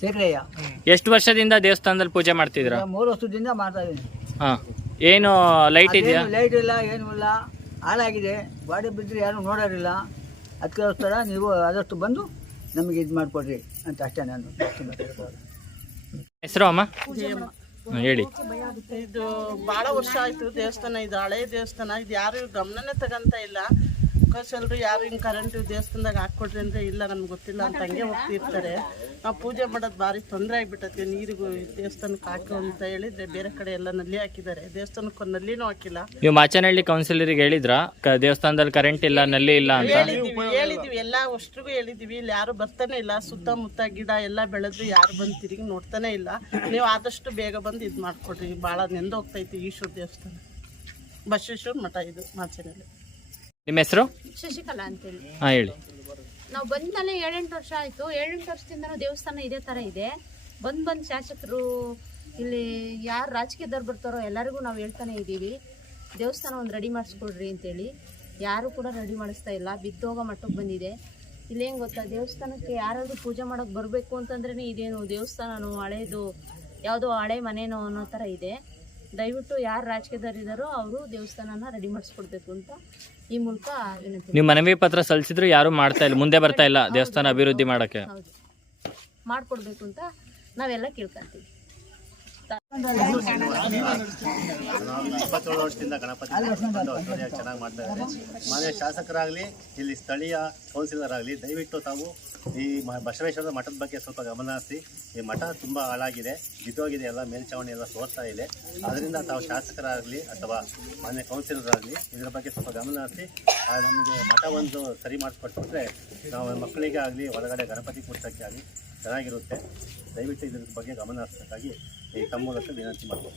ಹೆಸರು ಎಷ್ಟು ವರ್ಷದಿಂದ ದೇವಸ್ಥಾನದಲ್ಲಿ ಪೂಜೆ ಮಾಡ್ತಿದ್ರ ಮೂರು ವರ್ಷದಿಂದ ಮಾಡ್ತಾ ಇದ್ದೀನಿ. ಹಾ. ಏನು ಲೈಟ್ ಇದೆಯಾ? ಲೈಟ್ ಇಲ್ಲ ಏನೂ ಇಲ್ಲ. ಹಾಳಾಗಿದೆ. ಬಾಡಿ ಬಿದ್ದರೆ ಯಾರು ನೋಡೋರಿಲ್ಲ. ಅದಕ್ಕೋಸ್ಕರ ನೀವು ಆದಷ್ಟು ಬಂದು ನಮಗೆ ಇದು ಮಾಡಿಕೊಡ್ರಿ ಅಂತ ಅಷ್ಟೇ ನಾನು ಹೆಸರು ಅಮ್ಮ? ಹ್ಮ್, ಹೇಳಿ ಇದು ಭಾಳ ವರ್ಷ ಆಯ್ತು ದೇವಸ್ಥಾನ ಇದು ಹಳೆ ದೇವಸ್ಥಾನ. ಇದು ಯಾರು ಗಮನನೇ ತಗೊಂತ ಇಲ್ಲ. ಕೌಶಲ್ರು ಯಾರು ಹಿಂಗೆ ಕರೆಂಟ್ ದೇವಸ್ಥಾನದಾಗ ಹಾಕ್ಕೊಡ್ರಿ ಅಂದ್ರೆ ಇಲ್ಲ ನಮ್ಗೆ ಗೊತ್ತಿಲ್ಲ ಅಂತ ಹಂಗೆ ಹೋಗ್ತಿರ್ತಾರೆ. ನಾವು ಪೂಜೆ ಮಾಡೋದು ಭಾರಿ ತೊಂದರೆ ಆಗಿಬಿಟ್ಟೈತೆ ನೀರಿಗೂ ದೇವಸ್ಥಾನಕ್ಕೆ ಹಾಕು ಅಂತ ಹೇಳಿದ್ರೆ ಬೇರೆ ಕಡೆ ಎಲ್ಲ ನಲ್ಲಿ ಹಾಕಿದ್ದಾರೆ. ದೇವಸ್ಥಾನಕ್ಕೆ ಒಂದು ನಲ್ಲಿನೂ ಹಾಕಿಲ್ಲ. ನೀವು ಮಾಚನಹಳ್ಳಿ ಕೌನ್ಸಿಲರಿಗೆ ಹೇಳಿದ್ರಾ? ಕ- ದೇವಸ್ಥಾನದಲ್ಲಿ ಕರೆಂಟ್ ಇಲ್ಲ ನಲ್ಲಿ ಇಲ್ಲ ಅಂತ? ಹೇಳಿದ್ವಿ ಹೇಳಿದ್ವಿ ಎಲ್ಲ ಅಷ್ಟ್ರಿಗೂ ಹೇಳಿದ್ವಿ. ಇಲ್ಲಿ ಯಾರು ಬರ್ತಾನೆ ಇಲ್ಲ ಸುತ್ತಮುತ್ತ ಗಿಡ ಎಲ್ಲ ಬೆಳೆದ್ರು ಯಾರು ಬಂದು ತಿರುಗಿ ನೋಡ್ತಾನೆ ಇಲ್ಲ. ನೀವು ಆದಷ್ಟು ಬೇಗ ಬಂದು ಇದು ಮಾಡಿಕೊಡ್ರಿ ಭಾಳ ನೆಂದೋಗ್ತೈತಿ ಈಶ್ವರ ದೇವಸ್ಥಾನ. ಬಸವೇಶ್ವರ ಮಠ ಇದು ಮಾಚನಲ್ಲಿ ನಿಮ್ಮ ಹೆಸರು? ಶಶಿಕಲಾ ಅಂತೇಳಿ. ಹಾ ಹೇಳಿ. ನಾವು ಬಂದ್ಮೇಲೆ ಏಳೆಂಟು ವರ್ಷ ಆಯಿತು. ಏಳೆಂಟು ವರ್ಷದಿಂದ ದೇವಸ್ಥಾನ ಇದೇ ಥರ ಇದೆ. ಬಂದು ಬಂದು ಶಾಸಕರು ಇಲ್ಲಿ ಯಾರು ರಾಜಕೀಯದವ್ರು ಬರ್ತಾರೋ ಎಲ್ಲರಿಗೂ ನಾವು ಹೇಳ್ತಾನೆ ಇದ್ದೀವಿ. ದೇವಸ್ಥಾನ ಒಂದು ರೆಡಿ ಮಾಡಿಸ್ಕೊಡ್ರಿ ಅಂತೇಳಿ. ಯಾರು ಕೂಡ ರೆಡಿ ಮಾಡಿಸ್ತಾ ಇಲ್ಲ. ಬಿದ್ದೋಗೋ ಮಟ್ಟಕ್ಕೆ ಬಂದಿದೆ. ಇಲ್ಲೇನು ಗೊತ್ತಾ? ದೇವಸ್ಥಾನಕ್ಕೆ ಯಾರಾದರೂ ಪೂಜೆ ಮಾಡೋಕ್ಕೆ ಬರಬೇಕು ಅಂತಂದ್ರೇ ಇದೇನು ದೇವಸ್ಥಾನನೋ ಹಳೇದು ಯಾವುದೋ ಹಳೆ ಮನೇನೋ ಅನ್ನೋ ಥರ ಇದೆ. ದಯವಿಟ್ಟು ಯಾರು ರಾಜಕೀಯದವರಿದ್ದಾರೋ ಅವರು ದೇವಸ್ಥಾನನ ರೆಡಿ ಮಾಡಿಸ್ಕೊಡ್ಬೇಕು ಅಂತ ಈ ಮೂಲಕ ವಿನಂತಿ. ನೀವು ಮನವಿ ಪತ್ರ ಸಲ್ಲಿಸಿದ್ರು ಯಾರು ಮಾಡ್ತಾ ಇಲ್ಲ ಮುಂದೆ ಬರ್ತಾ ಇಲ್ಲ ದೇವಸ್ಥಾನ ಅಭಿವೃದ್ಧಿ ಮಾಡಕ್ಕೆ. ಹೌದು. ಮಾಡ್ಕೊಡ್ಬೇಕು ಅಂತ ನಾವೆಲ್ಲ ಕೇಳ್ಕೊಂತೀವಿ. ಇಪ್ಪತ್ತೇಳು ವರ್ಷದಿಂದ ಗಣಪತಿ ಅದ್ದೂರಿಯಾಗಿ ಚೆನ್ನಾಗಿ ಮಾಡ್ತಾ ಇದ್ದಾರೆ. ಮಾನ್ಯ ಶಾಸಕರಾಗಲಿ ಇಲ್ಲಿ ಸ್ಥಳೀಯ ಕೌನ್ಸಿಲರ್ ಆಗಲಿ ದಯವಿಟ್ಟು ತಾವು ಈ ಮ- ಬಸವೇಶ್ವರ ಮಠದ ಬಗ್ಗೆ ಸ್ವಲ್ಪ ಗಮನ ಹರಿಸಿ. ಈ ಮಠ ತುಂಬ ಹಾಳಾಗಿದೆ ಬಿದ್ದೋಗಿದೆ ಎಲ್ಲ ಮೇಲ್ಚಾವಣಿ ಎಲ್ಲ ಸೋರ್ತಾ ಇದೆ. ಅದರಿಂದ ತಾವು ಶಾಸಕರಾಗಲಿ ಅಥವಾ ಮಾನ್ಯ ಕೌನ್ಸಿಲರ್ ಆಗಲಿ ಇದರ ಬಗ್ಗೆ ಸ್ವಲ್ಪ ಗಮನ ಹರಿಸಿ ನಮಗೆ ಮಠ ಒಂದು ಸರಿ ಮಾಡಿಸ್ಕೊಟ್ಬಿಟ್ರೆ ನಾವು ಮಕ್ಕಳಿಗೆ ಆಗಲಿ ಹೊರಗಡೆ ಗಣಪತಿ ಕೂರ್ಸೋಕ್ಕೆ ಆಗಲಿ ಚೆನ್ನಾಗಿರುತ್ತೆ. ದಯವಿಟ್ಟು ಇದ್ರ ಬಗ್ಗೆ ಗಮನ ಹರಿಸಬೇಕಾಗಿ ಈ ತಮ್ಮ ಮೂಲಕ ವಿನಂತಿ ಮಾಡ್ಬೋದು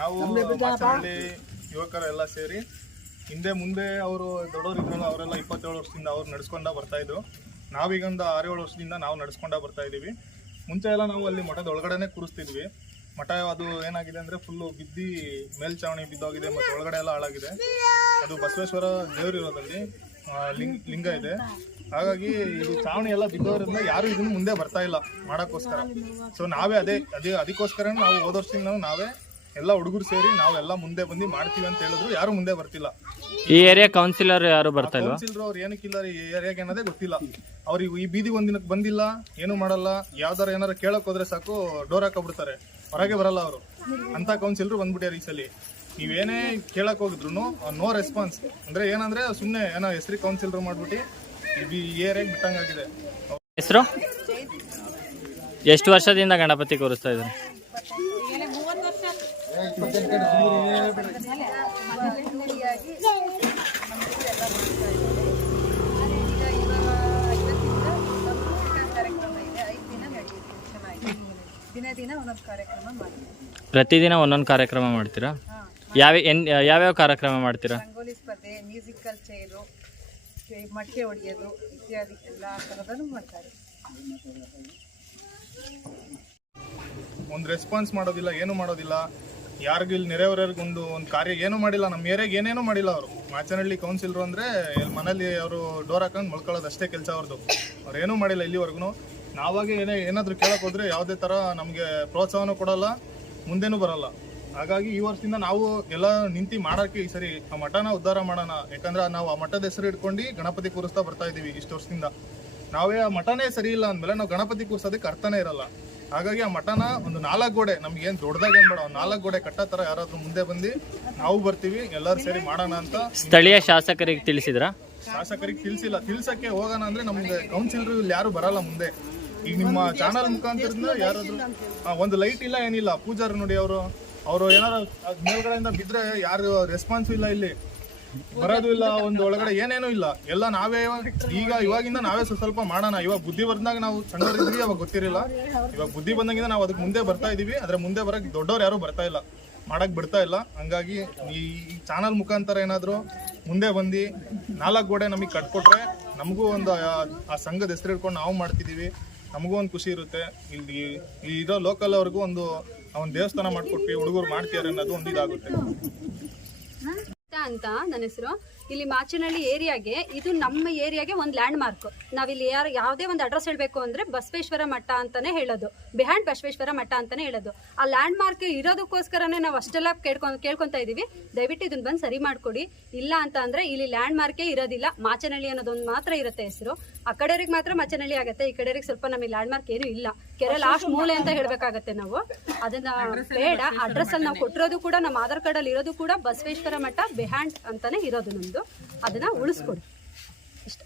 ನಾವು ಮಾಚನಹಳ್ಳಿ ಯುವಕರೆಲ್ಲ ಸೇರಿ ಹಿಂದೆ ಮುಂದೆ ಅವರು ದೊಡ್ಡವರು ಇದ್ರಲ್ಲ ಅವರೆಲ್ಲ ಇಪ್ಪತ್ತೇಳು ವರ್ಷದಿಂದ ಅವ್ರು ನಡ್ಸ್ಕೊಂಡ ಬರ್ತಾ ಇದ್ರು. ನಾವೀಗ ಒಂದು ಆರೇಳು ವರ್ಷದಿಂದ ನಾವು ನಡ್ಸ್ಕೊಂಡ ಬರ್ತಾ ಇದೀವಿ ಮುಂಚೆ ಎಲ್ಲ ನಾವು ಅಲ್ಲಿ ಮಠದ ಒಳಗಡೆನೆ ಕೂರಿಸ್ತಿದ್ವಿ. ಮಠ ಅದು ಏನಾಗಿದೆ ಅಂದ್ರೆ ಫುಲ್ಲು ಬಿದ್ದಿ ಮೇಲ್ಚಾವಣಿ ಬಿದ್ದೋಗಿದೆ ಮತ್ತೆ ಒಳಗಡೆ ಎಲ್ಲ ಹಾಳಾಗಿದೆ. ಅದು ಬಸವೇಶ್ವರ ದೇವರಿರೋದಲ್ಲಿ ಲಿಂಗ ಲಿಂಗ ಇದೆ. ಹಾಗಾಗಿ ಇದು ಚಾವಣಿ ಎಲ್ಲ ಬಿದ್ದೋದ್ರಿಂದ ಯಾರು ಇದನ್ನು ಮುಂದೆ ಬರ್ತಾ ಇಲ್ಲ. ಮಾಡೋಕ್ಕೋಸ್ಕರ. ಸೊ ನಾವೇ ಅದೇ ಅದೇ ಅದಕ್ಕೋಸ್ಕರ ನಾವು ಹೋದ ವರ್ಷದಿಂದ ನಾವೇ ಎಲ್ಲ ಹುಡುಗರು ಸೇರಿ ನಾವೆಲ್ಲ ಮುಂದೆ ಬಂದು ಮಾಡ್ತೀವಿ ಅಂತ ಹೇಳಿದ್ರು. ಯಾರು ಮುಂದೆ ಬರ್ತಿಲ್ಲ. ಈ ಏರಿಯಾ ಕೌನ್ಸಿಲರ್ ಯಾರು ಬರ್ತಾ ಇಲ್ವಾ? ಕೌನ್ಸಿಲರ್ ಅವ್ರು ಏನಕ್ಕಿಲ್ಲ ಈ ಏರಿಯಾಗೆ ಅನ್ನೋದೇ ಗೊತ್ತಿಲ್ಲ. ಅವ್ರಿಗೆ ಈ ಬೀದಿ ಒಂದಿನಕ್ಕೆ ಬಂದಿಲ್ಲ ಏನು ಮಾಡಲ್ಲ. ಯಾವ್ದಾರ ಏನಾರ ಕೇಳಕ್ ಹೋದ್ರೆ ಸಾಕು ಡೋರ್ ಹಾಕೊಬಿಡ್ತಾರೆ ಹೊರಗೆ ಬರಲ್ಲ ಅವರು. ಅಂತ ಕೌನ್ಸಿಲರ್ ಬಂದ್ಬಿಟ್ಟಾರೆ ಈ ಸಲ. ನೀವೇನೇ ಕೇಳಕ್ ಹೋಗಿದ್ರು ನೋ ರೆಸ್ಪಾನ್ಸ್ ಅಂದ್ರೆ ಏನಂದ್ರೆ ಸುಮ್ಮನೆ ಏನೋ ಹೆಸರಿ ಕೌನ್ಸಿಲರ್ ಮಾಡ್ಬಿಟ್ಟು ಈ ಏರಿಯಾಗೆ ಬಿಟ್ಟಂಗಾಗಿದೆ ಹೆಸರು? ಎಷ್ಟು ವರ್ಷದಿಂದ ಗಣಪತಿ ಕೂರಿಸ್ತಾ ಇದ್ದಾರೆ? ದಿನ ದಿನ ಒಂದೊಂದು ಕಾರ್ಯಕ್ರಮ ಮಾಡ್ತೀವಿ ಪ್ರತಿದಿನ ಒಂದೊಂದು ಕಾರ್ಯಕ್ರಮ ಮಾಡ್ತೀರಾ? ಯಾವ ಎನ್ ಯಾವ್ಯಾವ ಕಾರ್ಯಕ್ರಮ ಮಾಡ್ತೀರಾ? ರಂಗೋಲಿ ಸ್ಪರ್ಧೆ ಮ್ಯೂಸಿಕಲ್ ಚೇರು ಮಟ್ಟೆ ಹೊಡೆಯೋದು ಇತ್ಯಾದಿ ಎಲ್ಲ ಥರದನ್ನು ಮಾಡ್ತಾರೆ. ಒಂದು ರೆಸ್ಪಾನ್ಸ್ ಮಾಡೋದಿಲ್ಲ ಏನು ಮಾಡೋದಿಲ್ಲ? ಯಾರಿಗೂ ಇಲ್ಲಿ ನೆರೆಹೊರೆಯವ್ರಿಗೊಂದು ಒಂದು ಕಾರ್ಯ ಏನು ಮಾಡಿಲ್ಲ, ನಮ್ಮ ಏರಿಯಾಗೆ ಏನೇನೂ ಮಾಡಿಲ್ಲ ಅವರು. ಮಾಚನಹಳ್ಳಿ ಕೌನ್ಸಿಲ್ರು ಅಂದರೆ ಮನೇಲಿ ಅವರು ಡೋರ್ ಹಾಕೊಂಡು ಮಲ್ಕೊಳ್ಳೋದು ಅಷ್ಟೇ ಕೆಲಸ ಅವ್ರದ್ದು ಅವ್ರು ಏನೂ ಮಾಡಿಲ್ಲ ಇಲ್ಲಿವರೆಗೂ. ನಾವಾಗೆ ಏನೇ ಏನಾದರೂ ಕೇಳಕ್ಕೆ ಹೋದ್ರೆ ಯಾವುದೇ ಥರ ನಮಗೆ ಪ್ರೋತ್ಸಾಹನೂ ಕೊಡೋಲ್ಲ, ಮುಂದೆನೂ ಬರಲ್ಲ. ಹಾಗಾಗಿ ಈ ವರ್ಷದಿಂದ ನಾವು ಎಲ್ಲ ನಿಂತು ಮಾಡೋಕ್ಕೆ ಈ ಸರಿ ಆ ಮಠನ ಉದ್ಧಾರ ಮಾಡೋಣ. ಯಾಕಂದ್ರೆ ನಾವು ಆ ಮಠದ ಹೆಸರು ಇಟ್ಕೊಂಡು ಗಣಪತಿ ಕೂರಿಸ್ತಾ ಬರ್ತಾ ಇದ್ದೀವಿ ಇಷ್ಟು ವರ್ಷದಿಂದ. ನಾವೇ ಆ ಮಠನೇ ಸರಿ ಇಲ್ಲ ಅಂದಮೇಲೆ ನಾವು ಗಣಪತಿ ಕೂರಿಸೋದಕ್ಕೆ ಅರ್ಥನೇ ಇರಲ್ಲ. ಹಾಗಾಗಿ ಆ ಮಠನ ಒಂದು ನಾಲ್ಕು ಗೋಡೆ ನಮ್ಗೆ ಏನ್ ದೊಡ್ಡದಾಗಿ ಏನ್ ಬೇಡ ನಾಲ್ಕು ಗೋಡೆ ಕಟ್ಟೋ ಥರ ಯಾರಾದ್ರೂ ಮುಂದೆ ಬಂದು ನಾವು ಬರ್ತೀವಿ ಎಲ್ಲರೂ ಸೇರಿ ಮಾಡೋಣ ಅಂತ ಸ್ಥಳೀಯ ಶಾಸಕರಿಗೆ ತಿಳಿಸಿದ್ರ? ಶಾಸಕರಿಗೆ ತಿಳಿಸಿಲ್ಲ. ತಿಳ್ಸಕ್ಕೆ ಹೋಗೋಣ ಅಂದ್ರೆ ನಮ್ಗೆ ಕೌನ್ಸಿಲರ್ ಇಲ್ಲಿ ಯಾರು ಬರಲ್ಲ ಮುಂದೆ. ಈಗ ನಿಮ್ಮ ಚಾನಲ್ ಮುಖಾಂತರ ಯಾರಾದ್ರೂ ಒಂದು ಲೈಟ್ ಇಲ್ಲ ಏನಿಲ್ಲ. ಪೂಜಾರಿ ನೋಡಿ ಅವರು. ಅವರು ಏನಾರ ಮೇಲ್ಗಡೆಯಿಂದ ಬಿದ್ರೆ ಯಾರು ರೆಸ್ಪಾನ್ಸ್ ಇಲ್ಲ ಇಲ್ಲಿ. ಬರೋದು ಇಲ್ಲ, ಒಂದು ಒಳಗಡೆ ಏನೇನು ಇಲ್ಲ. ಎಲ್ಲ ನಾವೇ ಈಗ ಇವಾಗಿಂದ ನಾವೇ ಸ್ವಲ್ಪ ಮಾಡೋಣ. ಇವಾಗ ಬುದ್ಧಿ ಬಂದಾಗ ನಾವು ಸಣ್ಣವರಿದ್ವಿ ಅವಾಗ ಗೊತ್ತಿರಲಿಲ್ಲ. ಇವಾಗ ಬುದ್ಧಿ ಬಂದಾಗಿಂದ ನಾವು ಅದಕ್ಕೆ ಮುಂದೆ ಬರ್ತಾ ಇದೀವಿ. ಆದ್ರೆ ಮುಂದೆ ಬರಕ್ ದೊಡ್ಡವ್ರು ಯಾರು ಬರ್ತಾ ಇಲ್ಲ. ಮಾಡಕ್ ಬಿಡ್ತಾ ಇಲ್ಲ. ಹಂಗಾಗಿ ಈ ಚಾನಲ್ ಮುಖಾಂತರ ಏನಾದ್ರು ಮುಂದೆ ಬಂದು ನಾಲ್ಕು ಗೋಡೆ ನಮಗೆ ಕಟ್ಕೊಟ್ರೆ ನಮಗೂ ಒಂದು ಆ- ಸಂಘದ ಹೆಸರು ಇಟ್ಕೊಂಡು ನಾವು ಮಾಡ್ತಿದೀವಿ. ನಮಗೂ ಒಂದು ಖುಷಿ ಇರುತ್ತೆ. ಇಲ್ಲಿ ಇಲ್ಲಿ ಇರೋ ಲೋಕಲ್ ಅವ್ರಿಗೂ ಒಂದು ಒಂದು ದೇವಸ್ಥಾನ ಮಾಡ್ಕೊಟ್ವಿ, ಹುಡುಗರು ಮಾಡ್ತಿದಾರೆ ಅನ್ನೋದು ಒಂದು ಇದಾಗುತ್ತೆ. ಅಂತ ನನ್ನ ಹೆಸರು. ಇಲ್ಲಿ ಮಾಚನಹಳ್ಳಿ ಏರಿಯಾಗೆ ಇದು ನಮ್ಮ ಏರಿಯಾಗೆ ಒಂದು ಲ್ಯಾಂಡ್ ಮಾರ್ಕ್ ನಾವಿಲ್ಲಿ ಯಾರು ಯಾವುದೇ ಒಂದು ಅಡ್ರೆಸ್ ಹೇಳಬೇಕು ಅಂದರೆ ಬಸವೇಶ್ವರ ಮಠ ಅಂತಾನೆ ಹೇಳೋದು. ಬಿಹ್ಯಾಂಡ್ ಬಸವೇಶ್ವರ ಮಠ ಅಂತಾನೆ ಹೇಳೋದು. ಆ ಲ್ಯಾಂಡ್ ಮಾರ್ಕ್ ಇರೋದಕ್ಕೋಸ್ಕರನೇ ನಾವು ಅಷ್ಟೆಲ್ಲ ಕೇಳ್ಕೊಂಡು ಕೇಳ್ಕೊತಾ ಇದ್ದೀವಿ ದಯವಿಟ್ಟು ಇದನ್ನ ಬಂದು ಸರಿ ಮಾಡಿಕೊಡಿ. ಇಲ್ಲ ಅಂತ ಅಂದರೆ ಇಲ್ಲಿ ಲ್ಯಾಂಡ್ ಮಾರ್ಕೇ ಇರೋದಿಲ್ಲ. ಮಾಚನಹಳ್ಳಿ ಅನ್ನೋದೊಂದು ಮಾತ್ರ ಇರುತ್ತೆ ಹೆಸರು. ಆ ಕಡೆಯವ್ರಿಗೆ ಮಾತ್ರ ಮಾಚನಹಳ್ಳಿ ಆಗುತ್ತೆ. ಈ ಕಡೆಯವ್ರಿಗೆ ಸ್ವಲ್ಪ ನಮಗೆ ಲ್ಯಾಂಡ್ ಮಾರ್ಕ್ ಏನೂ ಇಲ್ಲ. ಕೆರೆ ಲಾಸ್ಟ್ ಮೂಲೆ ಅಂತ ಹೇಳಬೇಕಾಗತ್ತೆ ನಾವು. ಅದನ್ನ ಬೇಡ. ಅಡ್ರೆಸ್ ಅಲ್ಲಿ ನಾವು ಕೊಟ್ಟಿರೋದು ಕೂಡ ನಮ್ಮ ಆಧಾರ್ ಕಾರ್ಡ್ ಅಲ್ಲಿ ಇರೋದು ಕೂಡ ಬಸವೇಶ್ವರ ಮಠ ಬಿಹ್ಯಾಂಡ್ ಅಂತಾನೆ ಇರೋದು ನಮ್ದು. ಅದನ್ನ ಉಳಿಸ್ಕೊಡಿ. ಇಷ್ಟ.